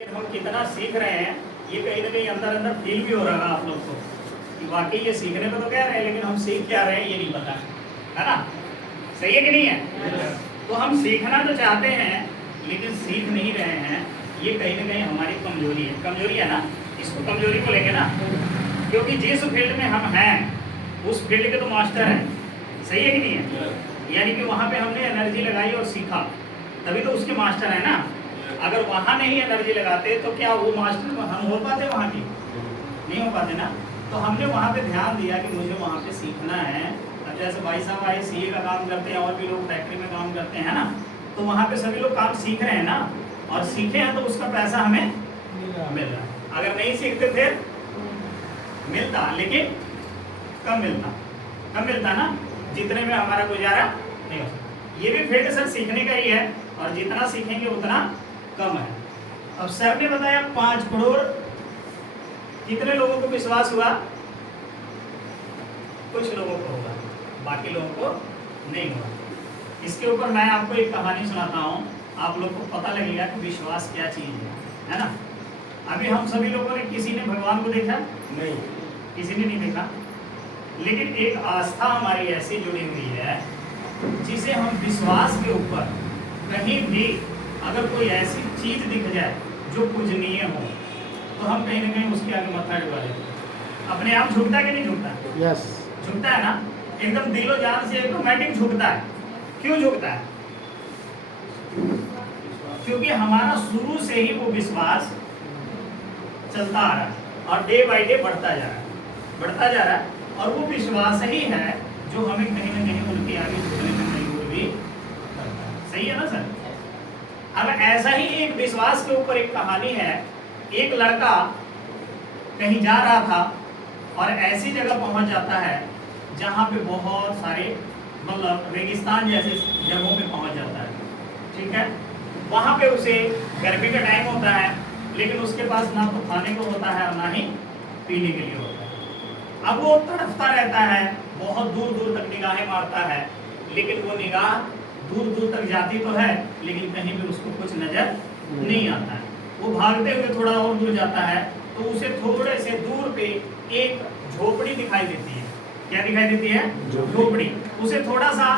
हम कितना सीख रहे हैं ये कहीं ना कहीं अंदर अंदर फील भी हो रहा है आप लोग को कि वाकई ये सीखने को तो कह रहे हैं लेकिन हम सीख क्या रहे हैं ये नहीं पता है ना। सही है कि नहीं है? तो हम सीखना तो चाहते हैं लेकिन सीख नहीं रहे हैं, ये कहीं ना कहीं हमारी कमजोरी है। कमजोरी है ना, इसको कमजोरी को लेके ना, क्योंकि जिस फील्ड में हम हैं उस फील्ड के तो मास्टर हैं। सही है कि नहीं है? यानी कि वहाँ पे हमने एनर्जी लगाई और सीखा तभी तो उसके मास्टर है ना। अगर वहाँ नहीं एनर्जी लगाते तो क्या वो मास्टर हम हो पाते? वहाँ की नहीं हो पाते ना। तो हमने वहाँ पे ध्यान दिया कि मुझे वहाँ पे सीखना है। अब जैसे भाई साहब आए सीए का काम करते हैं और भी लोग फैक्ट्री में काम करते हैं ना, तो वहाँ पे सभी लोग काम सीख रहे हैं ना, और सीखे हैं तो उसका पैसा हमें मिल रहा है। अगर नहीं सीखते थे मिलता, लेकिन कम मिलता ना, जितने में हमारा गुजारा नहीं हो सकता। ये भी फील्ड सर सीखने का ही है और जितना सीखेंगे उतना कम है। अब सर ने बताया 5 करोड़, कितने लोगों को विश्वास हुआ? कुछ लोगों को होगा, बाकी लोगों को नहीं हुआ। इसके ऊपर मैं आपको एक कहानी सुनाता हूँ, आप लोग को पता लगेगा कि विश्वास क्या चीज है ना। अभी हम सभी लोगों ने, किसी ने भगवान को देखा नहीं, किसी ने नहीं देखा, लेकिन एक आस्था हमारी ऐसी जुड़ी हुई है जिसे हम विश्वास के ऊपर कहीं भी अगर कोई ऐसी चीज दिख जाए जो पूजनीय हो तो हम कहीं ना कहीं उसके आगे मत्था टिका देते हैं। अपने आप झुकता कि नहीं झुकता? यस, झुकता है ना, एकदम दिलो जान से ऑटोमेटिक झुकता है। क्यों झुकता है? क्योंकि हमारा शुरू से ही वो विश्वास चलता आ रहा है और डे बाय डे बढ़ता जा रहा है और वो विश्वास ही है जो हमें कहीं ना कहीं उनके आगे झुकने में मजबूर भी करता है। सही है ना सर? अब ऐसा ही एक विश्वास के ऊपर एक कहानी है। एक लड़का कहीं जा रहा था और ऐसी जगह पहुंच जाता है जहां पे बहुत सारे, मतलब रेगिस्तान जैसे जगहों पे पहुंच जाता है। ठीक है, वहां पे उसे गर्मी का टाइम होता है लेकिन उसके पास ना तो खाने को होता है और ना ही पीने के लिए होता है। अब वो तड़पता रहता है, बहुत दूर दूर तक निगाहें मारता है, लेकिन वो निगाह दूर दूर तक जाती तो है लेकिन कहीं भी उसको कुछ नजर नहीं आता है। वो भागते हुए थोड़ा और दूर जाता है तो उसे थोड़े से दूर पे एक झोपड़ी दिखाई देती है। क्या दिखाई देती है? झोपड़ी। उसे थोड़ा सा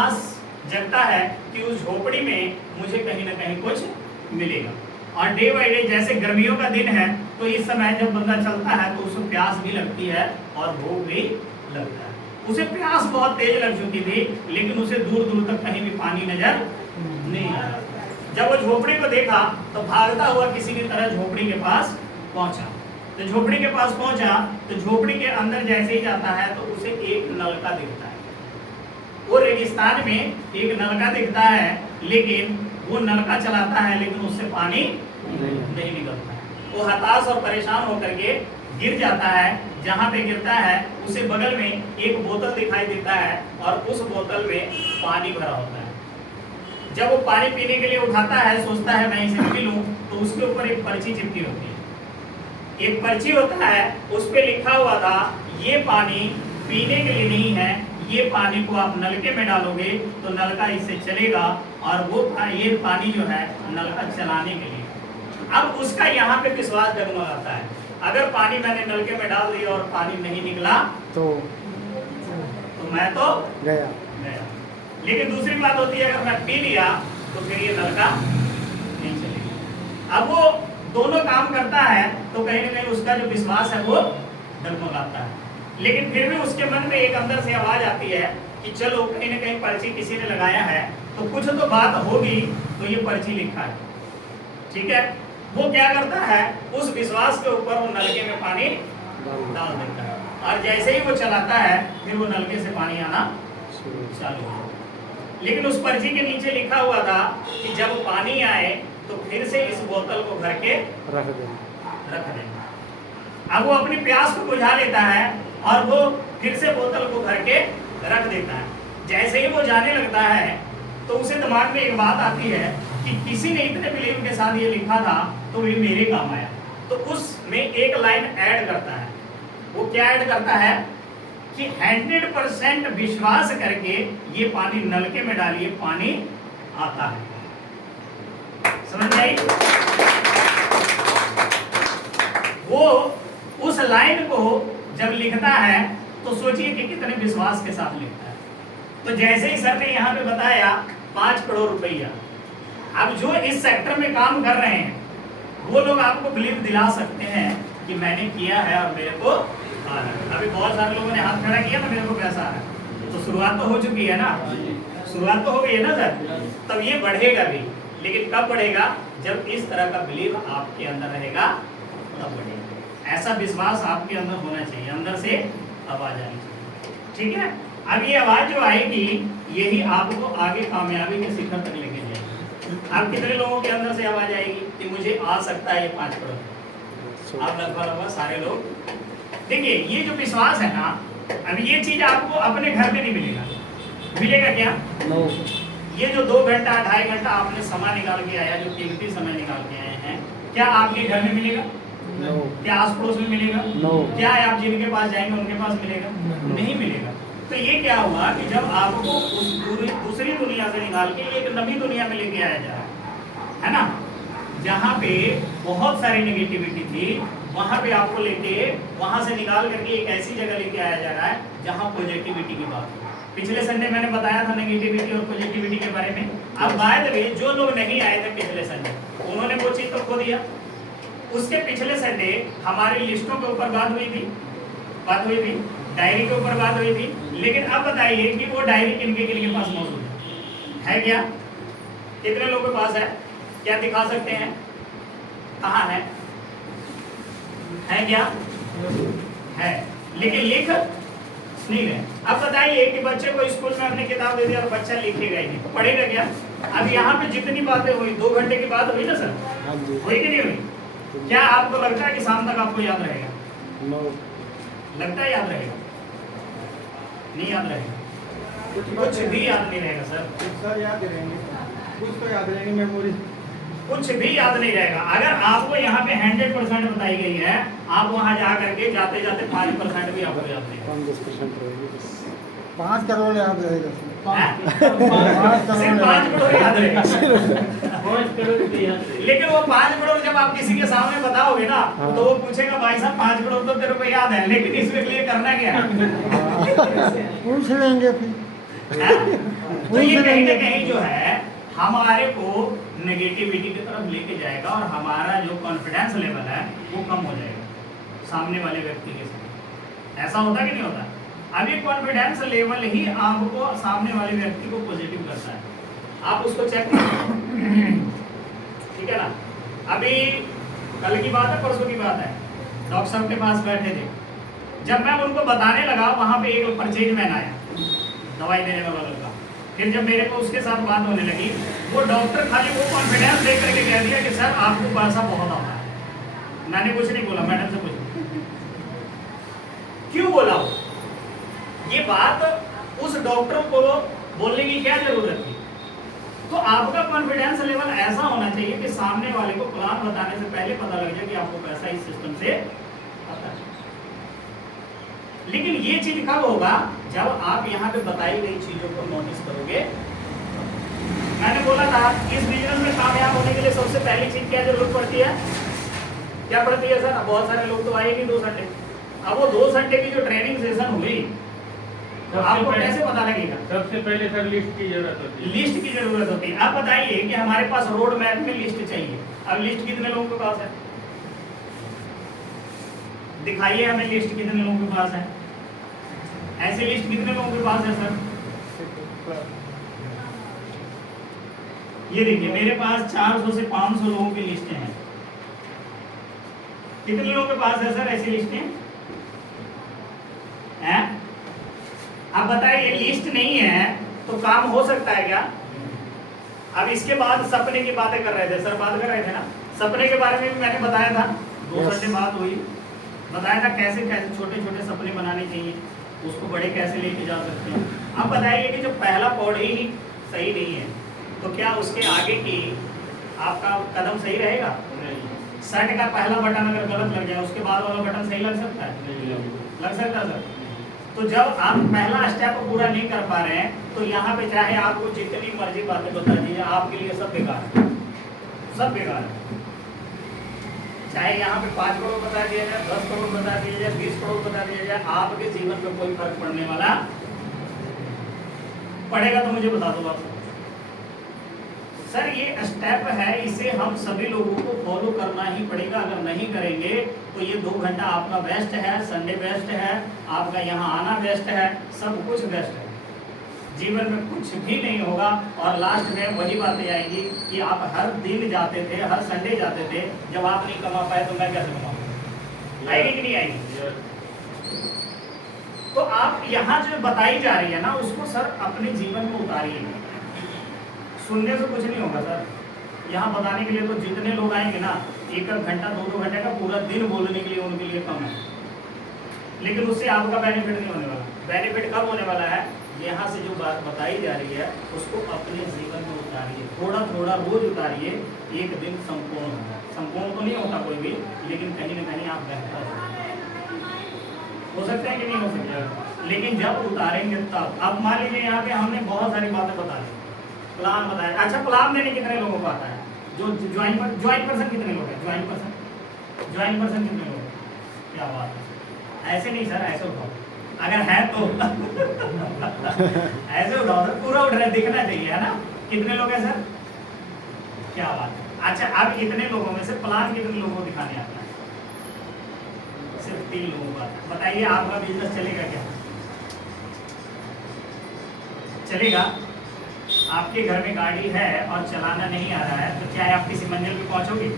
आस जगता है कि उस झोपड़ी में मुझे कहीं ना कहीं कुछ मिलेगा। और डे बाय डे, जैसे गर्मियों का दिन है तो इस समय जब बंदा चलता है तो उसे प्यास भी लगती है और भूख भी लगता है। उसे प्यास बहुत तेज लग चुकी थी लेकिन उसे दूर दूर तक कहीं भी पानी नजर नहीं आ रहा। जब वो झोपड़ी को देखा तो भागता हुआ किसी की तरह झोपड़ी के पास पहुंचा। तो झोपड़ी के पास पहुंचा तो झोपड़ी के अंदर जैसे ही जाता है तो उसे एक नलका दिखता है। वो रेगिस्तान में एक नलका दिखता है लेकिन वो नलका चलाता है लेकिन उससे पानी नहीं निकलता है। वो हताश और परेशान होकर के गिर जाता है। जहाँ पे गिरता है उसे बगल में एक बोतल दिखाई देता है और उस बोतल में पानी भरा होता है। जब वो पानी पीने के लिए उठाता है, सोचता है मैं इसे पी लूं, तो उसके ऊपर एक पर्ची चिपकी होती है। एक पर्ची होता है, उस पे लिखा हुआ था ये पानी पीने के लिए नहीं है, ये पानी को आप नलके में डालोगे तो नलका इससे चलेगा और वो ये पानी जो है नलका चलाने के लिए। अब उसका यहाँ पे विश्वास डगमगाता है। अगर पानी मैंने नलके में डाल दिया और पानी नहीं निकला तो मैं तो गया। लेकिन दूसरी बात होती है अगर मैं पी लिया तो फिर ये नलका नहीं चलेगा। अब वो दोनों काम करता है तो कहीं ना कहीं उसका जो विश्वास है वो डगमगाता है। लेकिन फिर भी उसके मन में एक अंदर से आवाज आती है कि चलो कहीं ना कहीं पर्ची किसी ने लगाया है तो कुछ तो बात होगी, तो ये पर्ची लिखा है। ठीक है, वो क्या करता है, उस विश्वास के ऊपर वो नलके में पानी डाल देता है और जैसे ही वो चलाता है फिर वो नलके से पानी आना चालू हो। लेकिन उस पर्ची के नीचे लिखा हुआ था कि जब पानी आए तो फिर से इस बोतल को भर के रख देना। अब वो अपनी प्यास को बुझा लेता है और वो फिर से बोतल को भर के रख देता है। जैसे ही वो जाने लगता है तो उसे दिमाग में एक बात आती है कि किसी ने इतने बिलीव के साथ ये लिखा था तो ये मेरे काम आया। तो उसमें एक लाइन ऐड करता है। वो क्या ऐड करता है कि 100% विश्वास करके ये पानी नलके में डालिए, पानी आता है। समझ आई? वो उस लाइन को जब लिखता है तो सोचिए कि कितने विश्वास के साथ लिखता है। तो जैसे ही सर ने यहाँ पे बताया 5 करोड़ रुपया, अब जो इस सेक्टर में काम कर रहे हैं वो लोग आपको बिलीव दिला सकते हैं कि मैंने किया है और मेरे को आ रहा है। अभी बहुत सारे लोगों ने हाथ खड़ा किया ना, मेरे को पैसा आ रहा है, तो शुरुआत तो हो चुकी है ना, शुरुआत तो हो गई है ना सर। तब ये बढ़ेगा भी, लेकिन कब बढ़ेगा? जब इस तरह का बिलीव आपके अंदर रहेगा तब बढ़ेगा। ऐसा विश्वास आपके अंदर होना चाहिए, अंदर से आवाज आनी चाहिए, ठीक है। अब ये आवाज जो आएगी यही आपको आगे कामयाबी के शिखर तक लेके जाएगी। अब कितने लोगों के अंदर से आवाज आएगी कि मुझे आ सकता है ये 5 करोड़? आप लगभग सारे लोग देखिए, ये जो विश्वास है ना, अब ये चीज आपको अपने घर में नहीं मिलेगा। मिलेगा क्या? ये जो 2 घंटा 2.5 घंटा आपने समय निकाल के आया, जो कीमती समय निकाल के आए हैं, क्या आपके घर में मिलेगा? क्या आस पड़ोस में मिलेगा? क्या आप जिनके पास जाएंगे उनके पास मिलेगा? नहीं मिलेगा। तो ये क्या हुआ कि जब आपको उस दूसरी दुनिया से निकाल के एक नई दुनिया में लेके आया जा रहा है ना, जहाँ पे बहुत सारी नेगेटिविटी थी, वहां पे आपको लेके वहां से निकाल करके एक ऐसी जगह लेके आया जा रहा है जहां पॉजिटिविटी की बात है। पिछले संडे मैंने बताया था नेगेटिविटी और पॉजिटिविटी के बारे में। अब बाय द वे जो लोग नहीं आए थे पिछले संडे, उन्होंने वो चीज तो खो दिया। उसके पिछले संडे हमारी लिस्टों के ऊपर बात हुई थी, डायरी के ऊपर बात हुई थी। लेकिन अब बताइए कि वो डायरी किनके किनके पास मौजूद है क्या? कितने लोगों के पास है? क्या दिखा सकते हैं? कहाँ है क्या? है, लेकिन लिख नहीं रहे। अब बताइए कि बच्चे को स्कूल में अपनी किताब दे दिया और बच्चा लिखेगा ही नहीं, तो पढ़ेगा क्या? अब यहाँ पे जितनी बातें हुई, 2 घंटे की बात हुई ना सर, हुई कि नहीं हुई? क्या आपको लगता है कि शाम तक आपको याद रहेगा? लगता है याद रहेगा? नहीं याद रहेगा, कुछ भी याद नहीं रहेगा सर। याद रहेंगे, कुछ तो याद रहेंगे, मेमोरी कुछ भी याद नहीं रहेगा। अगर आपको यहाँ पे 100% बताई गई है, आप वहाँ जा करके जाते जाते 5% भी आपको याद नहीं, 5-10% रहेगी। 5 करोड़ याद रहेगा, 5 करोड़ याद रहेगा। लेकिन वो 5 करोड़ जब आप किसी के सामने बताओगे ना, तो वो पूछेगा भाई साहब 5 करोड़ तो तेरे को याद है, लेकिन इसके लिए करना क्या है? पूछ लेंगे फिर। तो ये कहीं ना कहीं जो है हमारे को नेगेटिविटी की तरफ लेके जाएगा और हमारा जो कॉन्फिडेंस लेवल है वो कम हो जाएगा सामने वाले व्यक्ति के साथ। ऐसा होता कि नहीं होता? अब ये कॉन्फिडेंस लेवल ही आपको सामने वाले व्यक्ति को पॉजिटिव करता है। आप उसको चेक करें, ठीक है ना। अभी कल की बात है, परसों की बात है, डॉक्टर साहब के पास बैठे थे। जब मैं उनको बताने लगा, वहां पे एक परचेज मैन आया, दवाई देने वाला लड़का। फिर जब मेरे को उसके साथ बात होने लगी, वो डॉक्टर खाली वो कॉन्फिडेंस देख करके कह दिया कि सर आपको पैसा बहुत आता है। मैंने कुछ नहीं बोला, मैडम से पूछा क्यों बोला वो? ये बात उस डॉक्टर को बोलने की क्या जरूरत थी? तो आपका कॉन्फिडेंस लेवल ऐसा होना चाहिए कि सामने वाले को प्लान बताने से पहले पता लग जाए कि आपको पैसा इस सिस्टम से आता है। लेकिन ये चीज कब होगा? जब आप यहाँ पे बताई गई चीजों को नोटिस करोगे। मैंने बोला था इस बिजनेस में कामयाब होने के लिए सबसे पहली चीज क्या जरूरत पड़ती है? क्या पड़ती है सर? बहुत सारे लोग तो आए नहीं 2 संडे। अब वो 2 संडे की जो ट्रेनिंग सेशन हुई, आपको कैसे पता लगेगा? सबसे पहले सर लिस्ट की जरूरत होती है। लिस्ट की जरूरत होती है। आप बताइए कि हमारे पास रोड मैप में लिस्ट चाहिए। अब लिस्ट कितने लोगों के पास है? दिखाइए हमें लिस्ट कितने लोगों के पास है? ऐसे लिस्ट कितने लोगों के पास है सर? ये देखिए मेरे पास 400 से 500 लोगों की लिस्टें हैं। कितने लोगों के पास है सर ऐसी लिस्टें? हैं? अब बताइए लिस्ट नहीं है तो काम हो सकता है क्या? अब इसके बाद सपने की बातें कर रहे थे सर, बात कर रहे थे ना सपने के बारे में भी मैंने बताया था। 2 घंटे बात हुई, बताया था कैसे कैसे छोटे छोटे सपने बनाने चाहिए, उसको बड़े कैसे लेके जा सकते हैं। अब बताइए कि जो पहला पौड़ी ही सही नहीं है तो क्या उसके आगे की आपका कदम सही रहेगा? शर्ट का पहला बटन अगर गलत लग जाए उसके बाद वाला बटन सही लग सकता है? लग सकता है सर। तो जब आप पहला स्टेप पूरा नहीं कर पा रहे हैं तो यहाँ पे चाहे आपको जितनी मर्जी बातें बता दीजिए, आपके लिए सब बेकार है, सब बेकार है। चाहे यहाँ पे 5 करोड़ बता दिया जाए, 10 करोड़ बता दिया जाए, 20 करोड़ बता दिया जाए, आपके जीवन में कोई फर्क पड़ने वाला पड़ेगा तो मुझे बता दो आप। सर ये स्टेप है, इसे हम सभी लोगों को फॉलो करना ही पड़ेगा। अगर नहीं करेंगे तो ये 2 घंटा आपका वेस्ट है, संडे वेस्ट है, आपका यहाँ आना वेस्ट है, सब कुछ वेस्ट है, जीवन में कुछ भी नहीं होगा। और लास्ट में वही बातें आएगी कि आप हर दिन जाते थे, हर संडे जाते थे, जब आप नहीं कमा पाए तो मैं कैसे कमाऊंगा? आएगी कि नहीं आएगी? तो आप यहाँ जो बताई जा रही है ना, उसको सर अपने जीवन में उतारिए। सुनने से कुछ नहीं होगा सर, यहाँ बताने के लिए तो जितने लोग आएंगे ना, 1-1 घंटा 2-2 घंटे का पूरा दिन बोलने के लिए उनके लिए कम है, लेकिन उससे आपका बेनिफिट नहीं होने वाला। बेनिफिट कब होने वाला है? यहाँ से जो बात बताई जा रही है उसको अपने जीवन में उतारिए, थोड़ा थोड़ा रोज उतारिए, एक दिन संपूर्ण होगा। संपूर्ण तो नहीं होता कोई भी, लेकिन कहीं ना कहीं आप बेहतर हो सकते हैं कि नहीं हो सकते, लेकिन जब उतारेंगे तब। अब मान लीजिए यहाँ पे हमने बहुत सारी बातें बता दी, प्लान बताया। अच्छा, प्लान देने कितने लोगों को आता है? जो ज्वाइंट पर्सन कितने लोग हैं? ज्वाइंट पर्सन कितने लोग हैं? क्या बात है, ऐसे नहीं सर, ऐसे उठाओ अगर है तो ऐसे उठाओ सर, पूरा उठ रहा है, दिखना चाहिए, है ना? कितने लोग हैं सर? क्या बात है। अच्छा, अब इतने लोगों में से प्लान कितने लोगों को दिखाने आता है? सिर्फ 3 लोगों को आता है। बताइए आपका बिजनेस चलेगा क्या? चलेगा? आपके घर में गाड़ी है और चलाना नहीं आ रहा है तो क्या आप किसी मंजिल पे पहुंचोगे?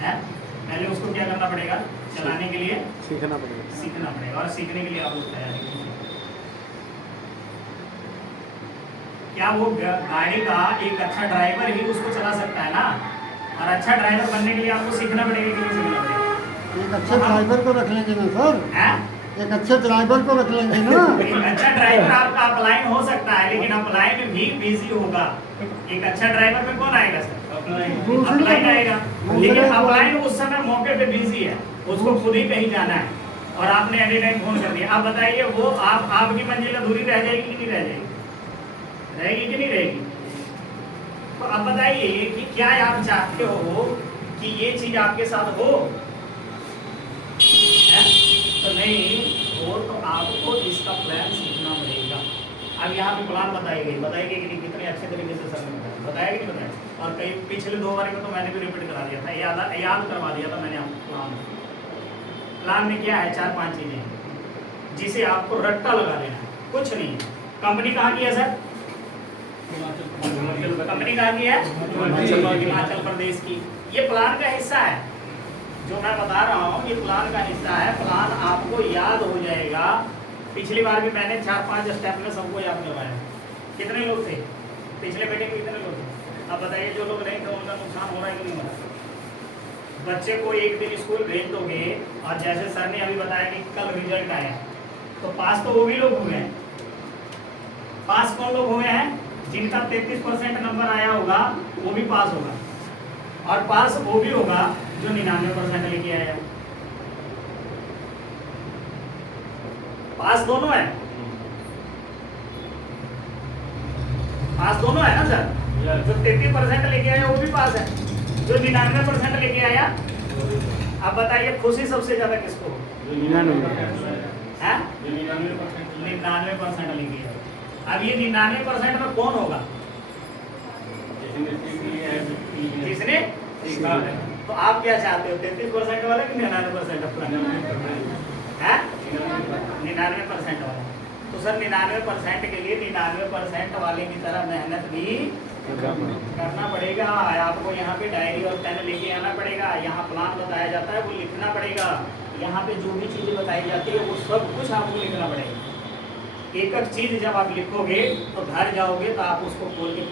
पहले उसको क्या करना पड़ेगा? चलाने के लिए सीखना पड़ेगा, और सीखने के लिए आप लोग तैयारी कीजिए। क्या वो गाड़ी का एक अच्छा ड्राइवर ही उसको चला सकता है ना? और अच्छा ड्राइवर बनने के लिए आपको सीखना पड़ेगा कि नहीं सीखना पड़ेगा? एक अच्छे ड्राइवर को रख लेंगे ना सर, एक अच्छे ड्राइवर को रख लेंगे ना। एक अच्छा ड्राइवर आपका अपलाइन हो सकता है, लेकिन अपलाइन भी बिजी होगा। एक अच्छा ड्राइवर में कौन आएगा सर? अपलाइन आएगा, लेकिन अपलाइन उस समय मौके पे बिजी है, उसको खुद ही कहीं जाना है, और आपने एनी टाइम फोन कर दिया। आप बताइए वो आपकी मंजिल अधूरी रह जाएगी कि नहीं रह जाएगी? रहेगी कि नहीं रहेगी? तो अब बताइए कि क्या आप चाहते हो कि ये चीज आपके साथ हो? तो नहीं हो तो आपको इसका प्लान सीखना पड़ेगा। अब यहाँ पे प्लान बताएगी कि नहीं, कितने अच्छे तरीके से सर ने बताया कि नहीं बताया? और कई पिछले 2 बार में तो मैंने भी रिपीट करा दिया था, याद करवा दिया था मैंने आपको। प्लान में क्या है? 4-5 चीजें जिसे आपको रट्टा लगा देना है, कुछ नहीं। कंपनी कहाँ की है सर? कंपनी कहाँ की है? हिमाचल प्रदेश की। ये प्लान का हिस्सा है, जो मैं बता रहा हूँ ये प्लान का हिस्सा है। प्लान आपको याद हो जाएगा। पिछली बार भी मैंने 4-5 स्टेप में सबको याद करवाया। कितने लोग थे पिछले मीटिंग में? कितने लोग थे? अब बताइए, जो लोग नहीं थे उनका नुकसान हो रहा है कि नहीं हो रहा? बच्चे को एक दिन स्कूल भेज दोगे, और जैसे सर ने अभी बताया कि कल रिजल्ट आया, तो पास तो वो भी लोग हुए हैं। पास कौन लोग हुए हैं? जिनका 33% नंबर आया होगा वो भी पास होगा, और पास वो भी होगा जो 99% लेके आया। पास दोनों है, पास दोनों है ना सर? जो 33% लेके आया वो भी पास है, जो 99% लेके आया। अब बताइए खुशी सबसे ज्यादा किसको? 99% लेके आया। अब ये 99% में कौन होगा? जिसने सीखा है। तो आप क्या चाहते हो, 33% वाला कि 99% अपना? 99% वाला। तो सर 99% के लिए 99% वाले की तरह मेहनत भी करना पड़ेगा। आपको यहाँ पे डायरी और पेन लेके आना पड़ेगा। यहाँ प्लान बताया जाता है वो लिखना पड़ेगा। यहाँ पे जो भी चीज़ें बताई जाती है वो सब कुछ आपको लिखना पड़ेगा। एक एक चीज़ जब आप लिखोगे तो घर जाओगे तो आप उसको खोल के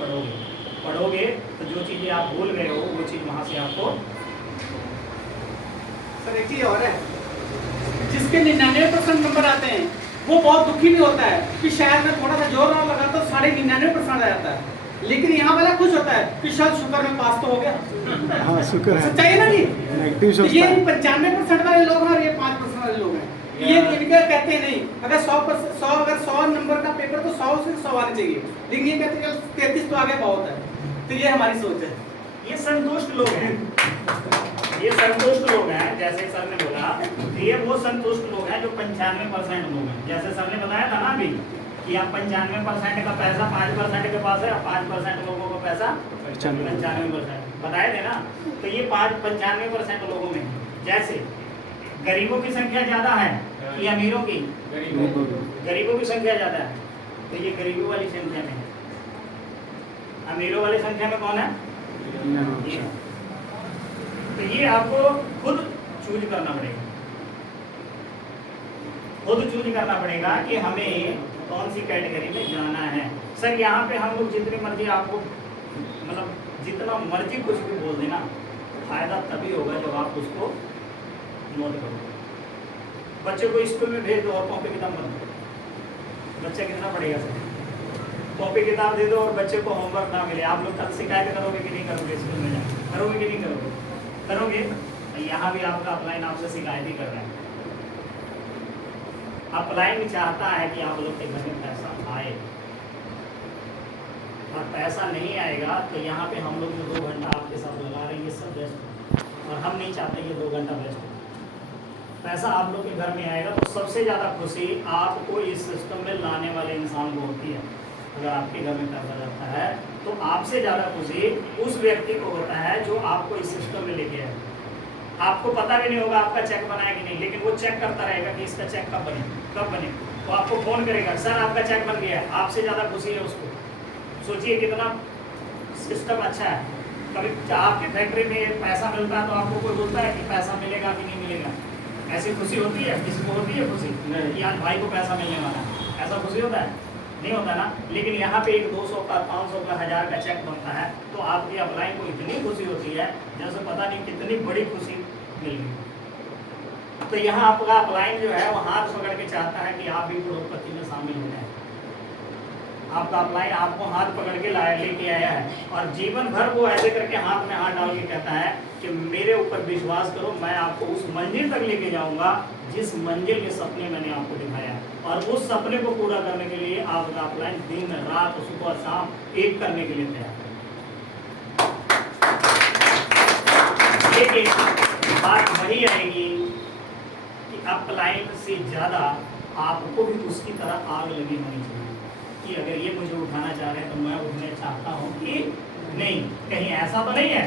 पढ़ोगे तो जो चीज़ें आप भूल गए हो वो चीज़ वहाँ से आपको। सर एक चीज़ और है, जिसके 99% नंबर आते हैं वो बहुत दुखी भी होता है कि शायद मैं थोड़ा सा जोर ना लगा तो 99.5% आ जाता है, लेकिन यहाँ वाला खुश होता है कि शायद शुक्र में पास तो हो गया। हाँ शुक्र है, सच्चाई है ना जी? नेगेटिव ये 95% वाले लोग हैं और ये 5% वाले लोग हैं। ये इनका कहते हैं नहीं, अगर 100 नंबर का पेपर तो 100 से 100 आने चाहिए, लेकिन ये कहते हैं 33 तो आगे बहुत है। तो ये हमारी सोच है। ये संतुष्ट लोग हैं, ये संतुष्ट लोग हैं, जैसे सर ने बोला, ये वो संतुष्ट लोग हैं जो 95% लोग हैं। जैसे सर ने बताया था ना अभी कि आप 95% का पैसा 5% के पास है और 5% लोगों का पैसा 95% बताए थे ना। तो ये 95% लोगों में, जैसे गरीबों की संख्या ज्यादा है कि अमीरों की? गरीबों की संख्या ज्यादा है, तो ये गरीबों वाली संख्या में है। अमीरों वाली संख्या में कौन है? ये। तो ये आपको खुद चूज करना पड़ेगा, खुद चूज करना पड़ेगा कि हमें कौन सी कैटेगरी में जाना है। सर यहाँ पे हम लोग जितनी मर्जी आपको मतलब जितना मर्जी कुछ भी बोल देना, फायदा तभी होगा जब आप उसको नोट करो। बच्चे को स्कूल में भेज दो और कॉपी किताब मत दो, बच्चा कितना पढ़ेगा सर? कॉपी किताब दे दो और बच्चे को होमवर्क ना मिले, आप लोग कल शिकायत करोगे कि नहीं करोगे? स्कूल में जाकर करोगे कि नहीं करोगे? करोगे। यहाँ भी आपका अपलाइन आपसे शिकायत ही कर रहा है। अपलाइन चाहता है कि आप लोग के घर में पैसा आए, और पैसा नहीं आएगा तो यहाँ पे हम लोग जो 2 घंटा आपके साथ लगा रहे हैं ये सब वेस्ट, और हम नहीं चाहते ये 2 घंटा वेस्ट हो। पैसा आप लोग के घर में आएगा तो सबसे ज़्यादा खुशी आपको इस सिस्टम में लाने वाले इंसान को होती है। अगर आपके घर में पैसा जाता है तो आपसे ज़्यादा खुशी उस व्यक्ति को होता है जो आपको इस सिस्टम में लेके आए। आपको पता भी नहीं होगा आपका चेक बना है कि नहीं, लेकिन वो चेक करता रहेगा कि इसका चेक कब बने, कब बने। वो आपको फ़ोन करेगा, सर आपका चेक बन गया है। आपसे ज़्यादा खुशी है उसको। सोचिए कितना सिस्टम अच्छा है। कभी आपकी फैक्ट्री में पैसा मिलता है तो आपको कोई बोलता है कि पैसा मिलेगा कि नहीं मिलेगा? ऐसी खुशी होती है? किसी को होती है खुशी कि आज भाई को पैसा मिलने वाला है? ऐसा खुशी होता है? नहीं होता ना। लेकिन यहाँ पे एक 200 का 500 का 1000 का चेक बनता है तो आपकी अपलाइन को इतनी खुशी होती है जैसे पता नहीं कितनी बड़ी खुशी मिल गई। तो यहाँ आपका अपलाइन जो है वो हाथ पकड़ के चाहता है कि आप भी करोड़पति में शामिल हो जाए। आपका अपलाइन आपको हाथ पकड़ के लेके आया है और जीवन भर वो ऐसे करके हाथ में हाथ डाल के कहता है कि मेरे ऊपर विश्वास करो, मैं आपको उस मंजिल तक लेके जाऊंगा जिस मंजिल के सपने मैंने आपको दिखाया, और उस सपने को पूरा करने के लिए आपका अपलाइन दिन रात सुबह शाम एक करने के लिए तैयार है। लेकिन बात वही आएगी कि अपलाइन से ज़्यादा आपको भी उसकी तरह आग लगी होनी चाहिए कि अगर ये मुझे उठाना चाह रहे हैं तो मैं उठने चाहता हूँ कि नहीं। कहीं ऐसा तो नहीं है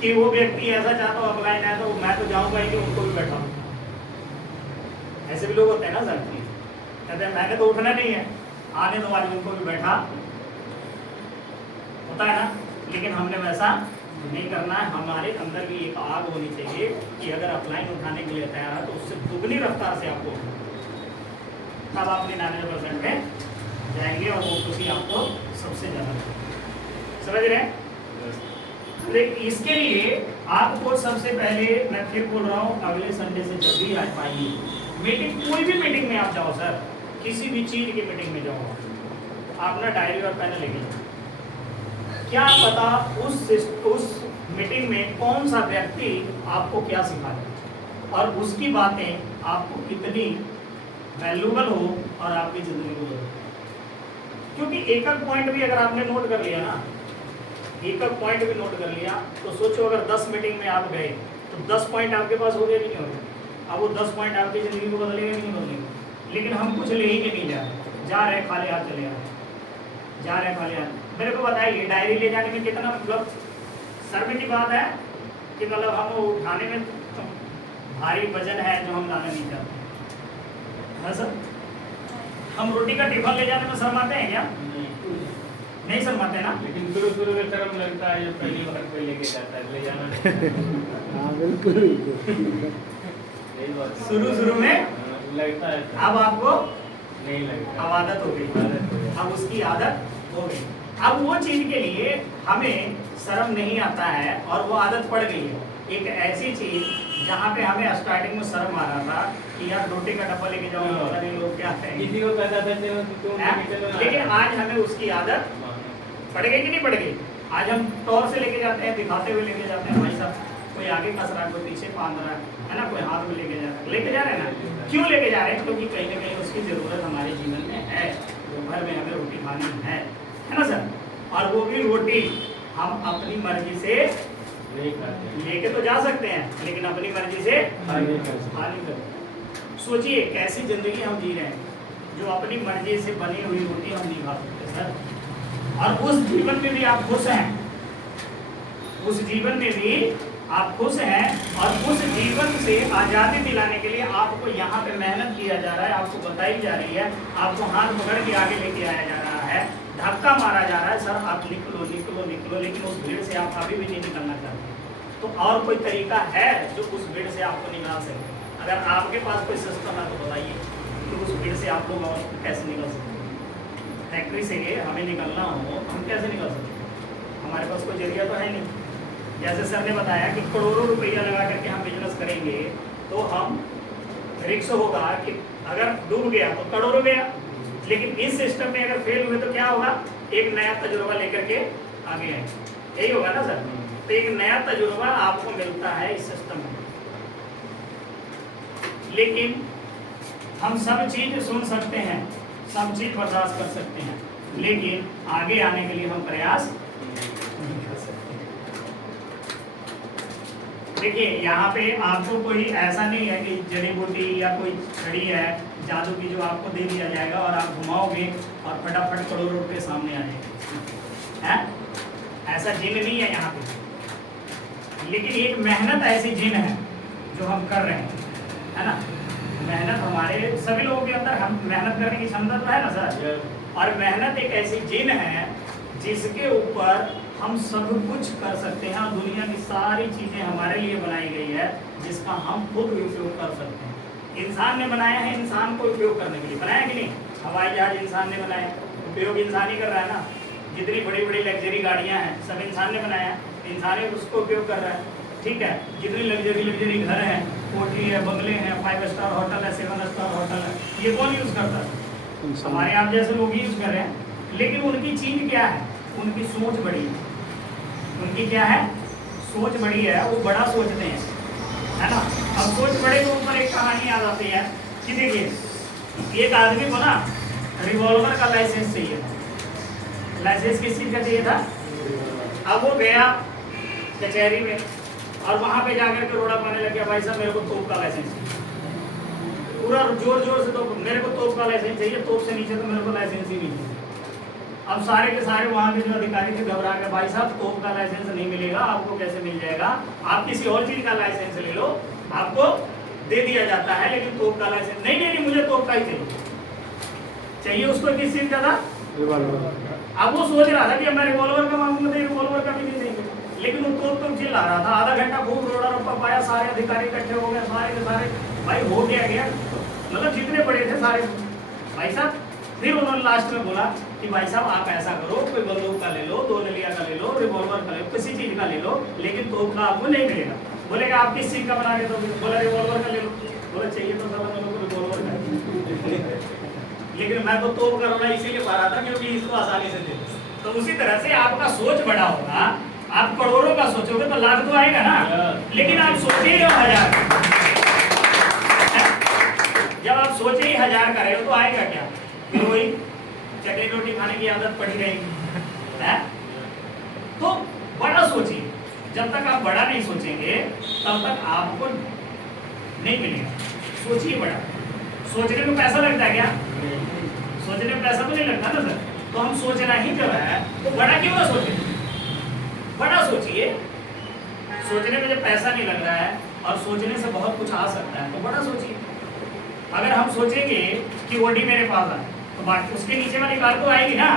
कि वो व्यक्ति ऐसा चाहता हो अपलाइन है तो मैं तो जाऊँगा ही कि उनको भी बैठाऊँ। ऐसे भी लोग होते हैं ना सर, कहते हैं मैंने तो उठना नहीं है, आने दो आज उनको भी बैठा, होता है ना। लेकिन हमने वैसा नहीं करना है। हमारे अंदर भी एक आग होनी चाहिए कि अगर अपलाइन उठाने के लिए तैयार है तो उससे दुगनी रफ्तार से आपको, तब आप 99% में जाएंगे और वो खुशी आपको सबसे ज़्यादा। समझ रहे हैं? लेकिन इसके लिए आपको सबसे पहले मैं फिर बोल रहा हूँ, अगले संडे से जब भी आ पाइए मीटिंग, कोई भी मीटिंग में आप जाओ सर, किसी भी चीज़ की मीटिंग में जाओ, आप ना डायरी और पेन लेके जाओ। क्या पता उस मीटिंग में कौन सा व्यक्ति आपको क्या सिखाए और उसकी बातें आपको कितनी वैल्यूबल हो और आपकी ज़िंदगी को बदले। क्योंकि एक पॉइंट भी अगर आपने नोट कर लिया ना, एक पॉइंट भी नोट कर लिया तो सोचो अगर 10 मीटिंग में आप गए तो 10 पॉइंट आपके पास हो गए कि नहीं हो गए? अब वो 10 पॉइंट आपकी ज़िंदगी को बदलेगा कि नहीं बदलेगा? लेकिन हम कुछ ले ही के नहीं जा रहे खाली हाथ चले जा रहे खाली हाथ। मेरे को बताइए डायरी ले जाने में कितना मतलब शर्म की बात है कि मतलब हम उठाने में भारी वजन है जो हम लाना नहीं चाहते है सर। हम रोटी का टिफिन ले जाने में शर्माते हैं क्या? नहीं शर्माते ना। लेकिन शुरू में शर्म लगता है, जब पहली बार पे लेके जाता है ले जाना। हाँ बिल्कुल। शुरू में लगता है, अब आपको नहीं लगता, अब आदत हो गई, अब उसकी आदत हो गई। अब वो चीज के लिए हमें शर्म नहीं आता है और वो आदत पड़ गई है। एक ऐसी चीज जहाँ पे हमें स्टार्टिंग में शर्म आ रहा था कि यार रोटी का डब्बा लेके जाओ, पता नहीं लोग क्या कहेंगे, किसी को कहता था क्यों, लेकिन आज हमें उसकी आदत पड़ गई कि नहीं पड़ गई? आज हम टॉर से लेके जाते हैं, दिखाते हुए लेके जाते हैं, भाई साहब कोई आगे कस रहा है, कोई पीछे बांध रहा है ना, कोई हाथ में लेके जा रहे हैं ना। क्यों लेके जा रहे हैं? क्योंकि कहीं ना कहीं उसकी ज़रूरत हमारे जीवन में है, दोपहर में हमें रोटी खानी है ना सर। और वो भी रोटी हम अपनी मर्जी से नहीं खाते। लेके तो जा सकते हैं लेकिन अपनी मर्जी से हाँ, नहीं कर सकते। खा नहीं सकते। सोचिए कैसी जिंदगी हम जी रहे हैं जो अपनी मर्जी से बनी हुई रोटी हम नहीं खा सकते सर। और उस जीवन में भी आप खुश हैं, उस जीवन में भी आप खुश हैं और उस जीवन से आज़ादी दिलाने के लिए आपको यहाँ पे मेहनत किया जा रहा है, आपको बताई जा रही है, आपको हाथ पकड़ के आगे लेके आया जा रहा है, धक्का मारा जा रहा है, सर आप निकलो निकलो निकलो, लेकिन उस भीड़ से आप अभी भी नहीं निकलना चाहते। तो और कोई तरीका है जो उस भीड़ से आपको निकाल सके? अगर आपके पास कोई सिस्टम है तो बताइए कि उस भीड़ से आप लोग और कैसे निकल सकते। फैक्ट्री से हमें निकलना हो हम कैसे निकल सकते? हमारे पास कोई जरिया तो है नहीं। जैसे सर ने बताया कि करोड़ों रुपया लगा करके हम बिजनेस करेंगे तो हम रिस्क होगा कि अगर डूब गया तो करोड़ों गया, लेकिन इस सिस्टम में अगर फेल हुए तो क्या होगा? एक नया तजुर्बा लेकर के आगे आएंगे, यही होगा ना सर? तो एक नया तजुर्बा आपको मिलता है इस सिस्टम में। लेकिन हम सब चीज सुन सकते हैं, सब चीज बर्दाश्त कर सकते हैं, लेकिन आगे आने के लिए हम प्रयास नहीं कर सकते। देखिए यहाँ पे आपको कोई ऐसा नहीं है कि जड़ी बूटी या कोई छड़ी है जादू की जो आपको दे दिया जाएगा और आप घुमाओगे और फटाफट करोड़ों रुपए सामने आ जाएंगे, है? ऐसा जिन नहीं है यहाँ पे। लेकिन एक मेहनत ऐसी जिन है जो हम कर रहे हैं, है ना? मेहनत हमारे सभी लोगों के अंदर हम मेहनत करने की क्षमता तो है ना सर? और मेहनत एक ऐसी जिन है जिसके ऊपर हम सब कुछ कर सकते हैं और दुनिया की सारी चीजें हमारे लिए बनाई गई है जिसका हम खुद उपयोग कर सकते हैं। इंसान ने बनाया है इंसान को उपयोग करने के लिए, बनाया कि नहीं? हवाई जहाज इंसान ने बनाया, उपयोग इंसान ही कर रहा है ना। जितनी बड़ी बड़ी लग्जरी गाड़ियां हैं सब इंसान ने बनाया, इंसान ही उसको उपयोग कर रहा है, ठीक है? जितनी लग्जरी घर है, कोठी है, बंगले हैं, 5 स्टार होटल है, 7 स्टार होटल है, ये कौन यूज करता है? हमारे आप जैसे लोग यूज कर रहे हैं। लेकिन उनकी चीज क्या है? उनकी सोच बड़ी है। उनकी क्या है? सोच बड़ी है, वो बड़ा सोचते हैं, है ना? अब सोच बड़े के ऊपर एक कहानी याद आती है कि देखिए एक आदमी को ना रिवॉल्वर का लाइसेंस चाहिए था। लाइसेंस किस चीज का चाहिए था? अब वो गया कचहरी में और वहां पे जाकर के रोड़ा पाने लग गया, भाई साहब मेरे को तोप का लाइसेंस चाहिए। पूरा जोर जोर से तो मेरे को तोप का लाइसेंस चाहिए, तोप से नीचे तो मेरे को लाइसेंस ही नहीं चाहिए। अब सारे के सारे वहाँ के जो अधिकारी थे घबरा गए, भाई साहब तोप का लाइसेंस नहीं मिलेगा, आपको कैसे मिल जाएगा? आप किसी और चीज का लाइसेंस ले लो, आपको दे दिया जाता है, लेकिन तोप का लाइसेंस नहीं। नहीं मुझे तोप का ही चाहिए। उसको किस चीज का था? अब वो सोच रहा था कि मैं रिवॉल्वर का मांगूंगा तो रिवॉल्वर का भी नहीं देंगे, लेकिन वो तोप चिल्ला रहा था। आधा घंटा खूब रोड़ा रप्पा पाया, सारे अधिकारी इकट्ठे हो गए, सारे के सारे भाई हो गया मतलब जितने बड़े थे सारे भाई साहब। फिर उन्होंने लास्ट में बोला कि भाई साहब आप ऐसा करो, कोई बंदूक का ले लो, 2 नलिया का ले लो, रिवॉल्वर का ले लो, किसी चीज का ले लो, लेकिन तोप का आपको नहीं मिलेगा। बोलेगा आप किस चीज का बना के दोगे? बोला रिवॉल्वर का ले लो। बोला चाहिए तो सब लोगों को रिवॉल्वर का, लेकिन मैं तो तोप का रोड़ा इसीलिए पा रहा था क्योंकि इसको आसानी से दे। तो उसी तरह से आपका सोच बड़ा होगा, आप करोड़ों का सोचोगे तो लाख तो आएगा ना, लेकिन आप सोचे ही 1000। जब आप सोचे ही 1000 का रहे हो तो आएगा क्या? फिर वही चटनी रोटी खाने की आदत पड़ी रहेगी, है? तो बड़ा सोचिए। जब तक आप बड़ा नहीं सोचेंगे तब तक आपको नहीं मिलेगा। सोचिए बड़ा। सोचने में पैसा लगता है क्या? सोचने में पैसा तो नहीं लगता ना सर। तो हम सोचना ही जब है तो बड़ा क्यों ना सोचे? बड़ा सोचिए। सोचने में जब पैसा नहीं लग रहा है और सोचने से बहुत कुछ आ सकता है तो बड़ा सोचिए। अगर हम सोचेंगे कि ओडी मेरे पास है तो बाकी उसके नीचे वाली कार तो आएगी ना।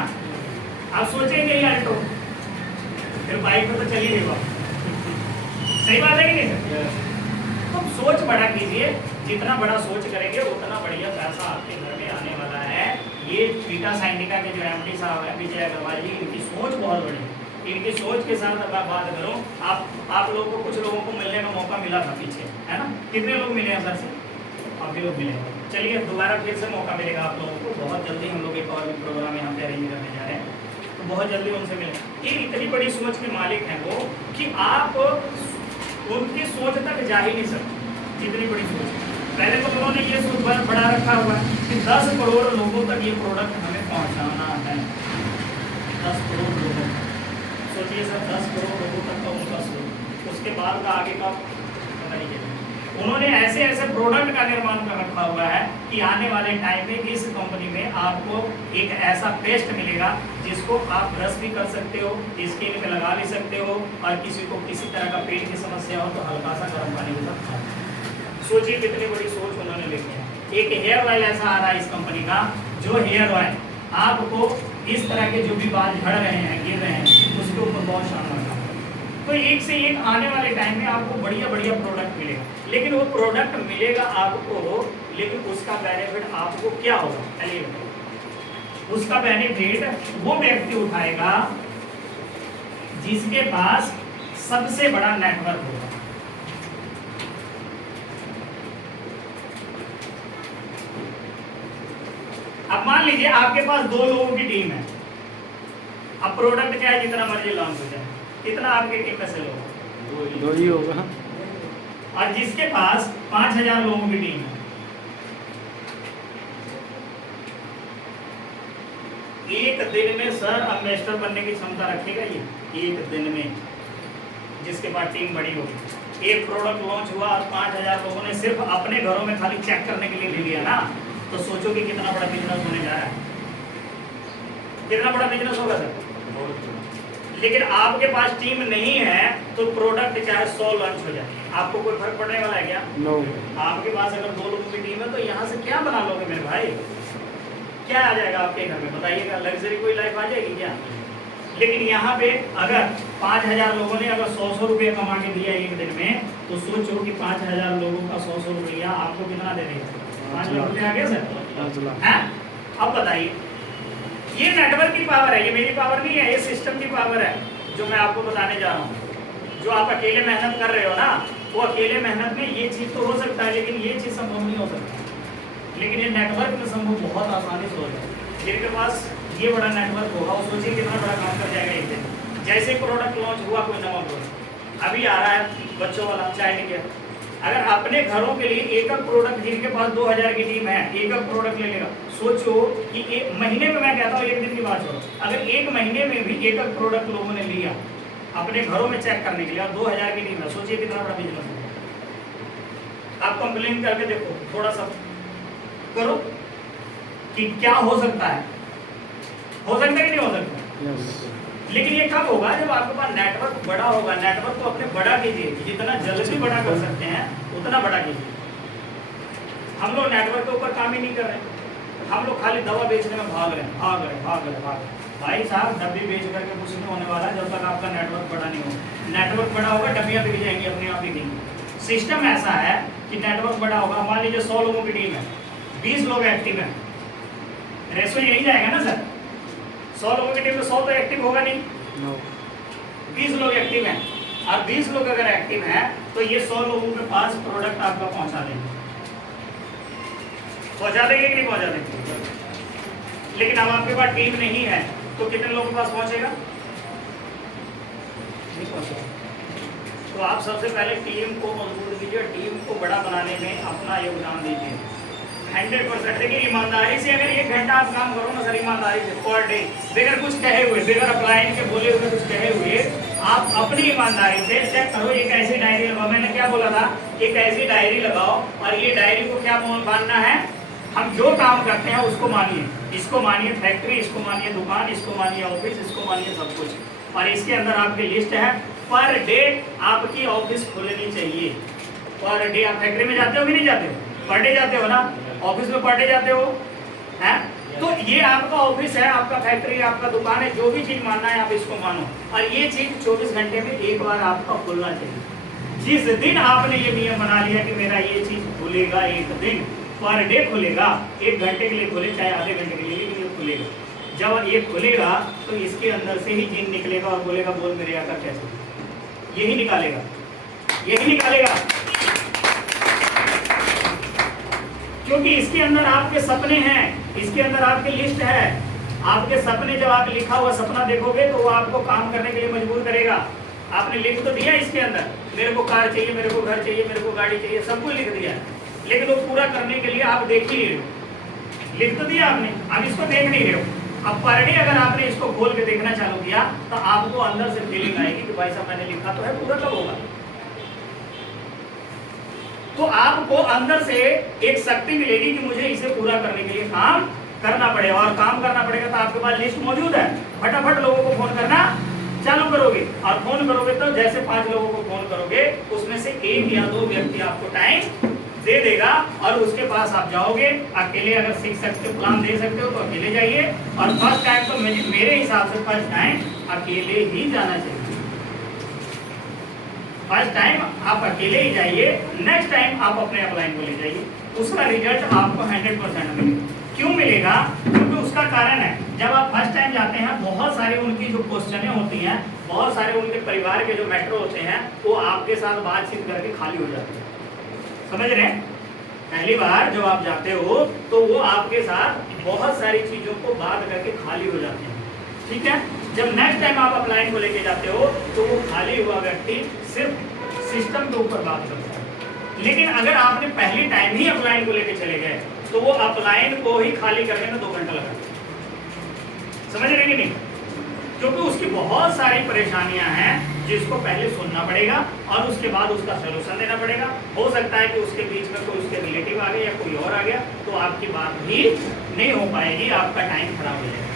आप सोचेंगे ही अल्टो, फिर बाइक पे तो चल ही देगा। सही बात है कि नहीं सर? तो सोच बड़ा कीजिए। जितना बड़ा सोच करेंगे उतना बढ़िया पैसा आपके घर में आने वाला है। ये बीटा साइंटिका के जो एमडी साहब है विजय अग्रवाल जी, इनकी सोच बहुत बड़ी है। इनकी सोच के साथ अगर बात करूं, आप लोगों को कुछ लोगों को मिलने का मौका मिला था पीछे, है ना? कितने लोग मिले हैं सर से? काफी लोग मिले। चलिए दोबारा फिर से मौका मिलेगा आप लोगों को। बहुत जल्दी हम लोग एक और भी प्रोग्राम यहाँ पे अरेंज करने जा रहे हैं, तो बहुत जल्दी उनसे मिलेंगे। ये इतनी बड़ी सोच के मालिक हैं वो कि आप उनकी सोच तक जा ही नहीं सकते, जितनी बड़ी सोच। पहले तो उन्होंने ये सोच बढ़ा रखा हुआ है कि 10 करोड़ लोगों तक ये प्रोडक्ट हमें पहुँचाना है। 10 करोड़ लोगों, सोचिए सर, 10 करोड़ लोगों तक का उनका सोच। उसके बाद का आगे का पता नहीं चलेगा। उन्होंने ऐसे ऐसे प्रोडक्ट का निर्माण कर रखा हुआ है कि आने वाले टाइम में इस कंपनी में आपको एक ऐसा पेस्ट मिलेगा जिसको आप ब्रश भी कर सकते हो, स्किन में लगा भी सकते हो, और किसी को किसी तरह का पेट की समस्या हो तो हल्का सा गर्म पानी के साथ खाओ। सोचिए कितनी बड़ी सोच उन्होंने लेके है। एक हेयर ऑयल ऐसा आ रहा है इस कंपनी का, जो हेयर ऑयल आपको इस तरह के जो भी बाल झड़ रहे हैं, गिर रहे हैं, उसके ऊपर बहुत शानदार काम है। तो एक से एक आने वाले टाइम में आपको बढ़िया बढ़िया प्रोडक्ट मिलेगा, लेकिन वो प्रोडक्ट मिलेगा आपको, लेकिन उसका बेनिफिट आपको क्या होगा चलिए बताओ। उसका बेनिफिट वो व्यक्ति उठाएगा जिसके पास सबसे बड़ा नेटवर्क होगा। अब मान लीजिए आपके पास 2 लोगों की टीम है, अब प्रोडक्ट क्या है, जितना मर्जी लॉन्च हो जाए, कितना आपकी टीम में सेल होगा? 2 ही होगा। और जिसके पास 5000 लोगों की टीम है, एक दिन में सर एम्बेसडर बनने की क्षमता रखेगा ये? एक दिन में जिसके पास टीम बड़ी होगी, एक प्रोडक्ट लॉन्च हुआ और 5000 लोगों ने सिर्फ अपने घरों में खाली चेक करने के लिए ले लिया ना, तो सोचो कि कितना बड़ा बिजनेस होने जा रहा है, कितना बड़ा बिजनेस होगा सर। लेकिन आपके पास टीम नहीं है तो प्रोडक्ट चाहे 100 लॉन्च हो जाए, आपको कोई फर्क पड़ने वाला है क्या? नो। आपके पास अगर 2 लोगों की टीम है तो यहाँ से क्या बना लोगे मेरे भाई? क्या आ जाएगा आपके घर में बताइएगा? लग्जरी कोई लाइफ आ जाएगी क्या? लेकिन यहाँ पे अगर 5000 लोगों ने अगर 100 रुपये कमा के दिया एक दिन में, तो सोचो कि 5000 लोगों का 100 रुपया आपको कितना दे देगा? 5 लाख रुपये आ गया सर है? अब बताइए, ये नेटवर्क की पावर है, ये मेरी पावर नहीं है, ये सिस्टम की पावर है जो मैं आपको बताने जा रहा हूँ। जो आप अकेले मेहनत कर रहे हो ना, वो अकेले मेहनत में ये चीज़ तो हो सकता है, लेकिन ये चीज़ संभव नहीं हो सकती। लेकिन ये नेटवर्क में संभव बहुत आसानी से हो जाए। जिनके पास ये बड़ा नेटवर्क होगा वो सोचिए कितना बड़ा काम कर जाएगा एक दिन। जैसे प्रोडक्ट लॉन्च हुआ, कोई नवा प्रोडक्ट अभी आ रहा है बच्चों वाला चाइल्ड केयर, अगर अपने घरों के लिए एक प्रोडक्ट, जिनके पास 2000 की टीम है, एक प्रोडक्ट ले लेगा, सोचो कि एक महीने में, मैं कहता हूँ एक दिन की बात करो, अगर एक महीने में भी एक प्रोडक्ट लोगों ने लिया अपने घरों में चेक करने के लिए और 2000 की टीम है, सोचिए कितना बड़ा बिजनेस है। आप कंप्लेन करके देखो, थोड़ा सा करो कि क्या हो सकता है, हो सकता है कि नहीं हो सकता? लेकिन ये कब होगा? जब आपके पास नेटवर्क बड़ा होगा। नेटवर्क को अपने बड़ा कीजिए, जितना जल्दी बड़ा कर सकते हैं उतना बड़ा कीजिए। हम लोग नेटवर्क के ऊपर काम ही नहीं कर रहे, हम लोग खाली दवा बेचने में भाग रहे हैं। भाई साहब, डब्बी बेच करके कुछ नहीं होने वाला जब तक आपका नेटवर्क बड़ा नहीं हो। नेटवर्क बड़ा होगा, डब्बियाँ बिक जाएंगी, अपने आप बिकेंगी। सिस्टम ऐसा है कि नेटवर्क बड़ा होगा, मान लीजिए 100 लोगों की टीम है, 20 लोग एक्टिव हैं, रेशो यही जाएगा ना सर? 100 लोगों की टीम में 100 तो एक्टिव होगा नहीं, 20 लोग एक्टिव हैं, और 20 लोग अगर एक्टिव हैं तो ये 100 लोगों के पास प्रोडक्ट आपका पहुंचा देंगे कि नहीं पहुंचा देंगे? लेकिन अब आपके पास टीम नहीं है तो कितने लोगों के पास पहुंचेगा? नहीं पहुंचेगा। तो आप सबसे पहले टीम को मजबूत कीजिए, टीम को बड़ा बनाने में अपना योगदान दीजिए 100%। देखिए, ईमानदारी से अगर 1 घंटा आप काम करो ना सर, ईमानदारी से पर डे, बगैर कुछ कहे हुए, बगैर अपलाइन के बोले हुए, कुछ कहे हुए, आप अपनी ईमानदारी से चेक करो। एक ऐसी डायरी लगाओ, मैंने क्या बोला था, एक ऐसी डायरी लगाओ, और ये डायरी को क्या मानना है? हम जो काम करते हैं उसको मानिए। इसको मानिए फैक्ट्री, इसको मानिए दुकान, इसको मानिए ऑफिस, इसको मानिए सब कुछ। और इसके अंदर आपकी लिस्ट है, पर डे आपकी ऑफिस खुलनी चाहिए। पर डे आप फैक्ट्री में जाते हो कि नहीं जाते हो? पर डे जाते हो ना, ऑफिस में पर डे जाते हो, हैं? तो ये आपका ऑफिस है, आपका फैक्ट्री, आपका दुकान है, जो भी चीज मानना है आप इसको मानो। और ये चीज 24 घंटे में एक बार आपका खुलना चाहिए। जिस दिन आपने ये नियम बना लिया कि मेरा ये चीज खुलेगा, एक दिन पर डे खुलेगा, 1 घंटे के लिए खुले चाहे आधे घंटे के लिए, लेकिन ये खुलेगा। जब ये खुलेगा तो इसके अंदर से ही जिन निकलेगा और बोलेगा बोल मेरे आका कैसे, यही निकालेगा, यही निकालेगा। क्योंकि इसके अंदर आपके सपने हैं, इसके अंदर आपकी लिस्ट है। आपके सपने, जब आप लिखा हुआ सपना देखोगे तो वो आपको काम करने के लिए मजबूर करेगा। आपने लिख तो दिया इसके अंदर, मेरे को कार चाहिए, मेरे को घर चाहिए, मेरे को गाड़ी चाहिए, सब कुछ लिख दिया, लेकिन वो पूरा करने के लिए आप देख ही नहीं रहे हो। लिख तो दिया आपने, आप इसको देख नहीं रहे हो। अब पर डे अगर आपने इसको खोल के देखना चालू किया तो आपको अंदर से फीलिंग आएगी कि भाई साहब मैंने लिखा तो है, पूरा कब होगा? तो आपको अंदर से एक शक्ति मिलेगी कि मुझे इसे पूरा करने के लिए काम करना पड़ेगा, और काम करना पड़ेगा तो आपके पास लिस्ट मौजूद है, फटाफट लोगों को फोन करना चालू करोगे, और फोन करोगे तो जैसे 5 लोगों को फोन करोगे उसमें से 1 या 2 व्यक्ति आपको टाइम दे देगा, और उसके पास आप जाओगे। अकेले अगर सीख सकते हो, प्लान दे सकते हो तो अकेले जाइए, और फर्स्ट टाइम तो मेरे हिसाब से फर्स्ट टाइम अकेले ही जाना चाहिए। फर्स्ट टाइम आप अकेले ही जाइए, नेक्स्ट टाइम आप अपने अपलाइन को ले जाइए, उसका रिजल्ट आपको 100% मिलेगा। क्यों मिलेगा? क्योंकि उसका कारण है, जब आप फर्स्ट टाइम जाते हैं बहुत सारी उनकी जो क्वेश्चनें होती हैं, बहुत सारे उनके परिवार के जो मैटर होते हैं, वो आपके साथ बातचीत करके खाली हो जाते हैं। समझ रहे हैं? पहली बार जब आप जाते हो तो वो आपके साथ बहुत सारी चीजों को बात करके खाली हो जाते हैं, ठीक है। जब नेक्स्ट टाइम आप अपलाइन को लेके जाते हो तो वो खाली हुआ व्यक्ति सिर्फ सिस्टम के ऊपर बात करता है। लेकिन अगर आपने पहली टाइम ही अपलाइन को लेके चले गए तो वो अपलाइन को ही खाली करने में 2 घंटा लगा, समझ रहे कि नहीं? क्योंकि उसकी बहुत सारी परेशानियां हैं जिसको पहले सुनना पड़ेगा और उसके बाद उसका सलूशन देना पड़ेगा। हो सकता है कि उसके बीच में कोई उसके रिलेटिव आ गया या कोई और आ गया तो आपकी बात भी नहीं हो पाएगी, आपका टाइम खराब हो जाएगा,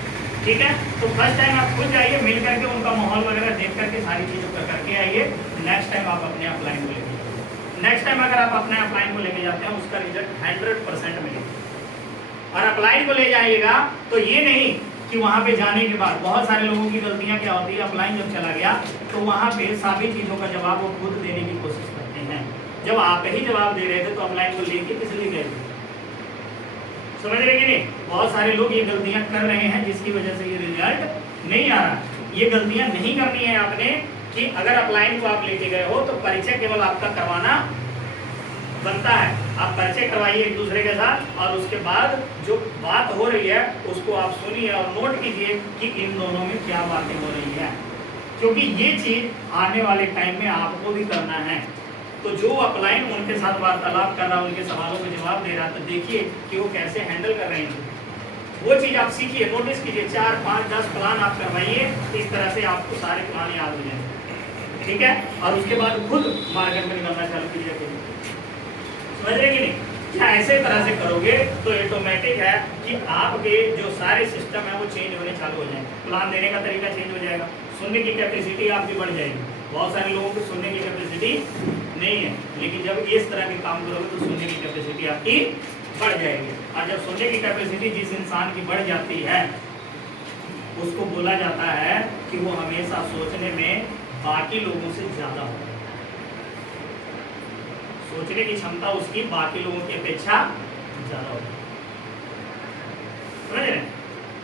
ठीक है। तो फर्स्ट टाइम आप खुद जाइए, मिल करके उनका माहौल वगैरह देख करके सारी चीजों कर करके आइए। नेक्स्ट टाइम आप अपने अपलाइन को लेके जाइए। नेक्स्ट टाइम अगर आप अपने अपलाइन को लेके जाते हैं उसका रिजल्ट 100% मिलेगा। और अपलाइन को ले जाइएगा तो ये नहीं कि वहां पे जाने के बाद बहुत सारे लोगों की गलतियां क्या होती है, अपलाइन जब चला गया तो वहां पे सभी चीजों का जवाब वो खुद देने की कोशिश करते हैं। जब आप ही जवाब दे रहे थे तो अपलाइन को लेके किस लिए गए थे? समझ रहे कि नहीं? बहुत सारे लोग ये गलतियां कर रहे हैं जिसकी वजह से ये रिजल्ट नहीं आ रहा। ये गलतियां नहीं करनी है आपने कि अगर अपलाइन को आप लेके गए हो तो परिचय केवल आपका करवाना बनता है। आप परिचय करवाइए एक दूसरे के साथ और उसके बाद जो बात हो रही है उसको आप सुनिए और नोट कीजिए कि इन दोनों में क्या बातें हो रही है, क्योंकि ये चीज आने वाले टाइम में आपको भी करना है। तो जो अपलाइन उनके साथ वार्तालाप कर रहा है, उनके सवालों के जवाब दे रहा है, तो देखिए कि वो कैसे हैंडल कर रहे हैं। वो चीज आप सीखिए, नोटिस कीजिए, 4, 5, 10 प्लान आप करवाइए, इस तरह से आपको सारे प्लान याद हो जाएंगे, ठीक है। और उसके बाद खुद मार्केट में निकलना चालू कीजिए। समझ रहे कि नहीं? क्या ऐसे तरह से करोगे तो ऑटोमेटिक है कि आपके जो सारे सिस्टम है वो चेंज होने चालू हो जाएंगे। प्लान देने का तरीका चेंज हो जाएगा, सुनने की कैपेसिटी आपकी बढ़ जाएगी। बहुत सारे लोगों की सुनने की कैपेसिटी नहीं है, लेकिन जब इस तरह के काम करोगे तो सुनने की कैपेसिटी आपकी बढ़ जाएगी। और जब सुनने की कैपेसिटी जिस इंसान की बढ़ जाती है उसको बोला जाता है कि वो हमेशा सोचने में बाकी लोगों से ज्यादा होता है। सोचने की क्षमता उसकी बाकी लोगों की अपेक्षा ज्यादा होती है, समझ रहे?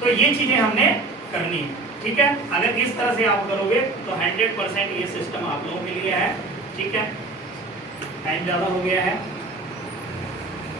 तो ये चीजें हमने करनी है, ठीक है। अगर इस तरह से आप करोगे तो 100% ये सिस्टम आप लोगों के लिए है, ठीक है। टाइम ज्यादा हो गया है।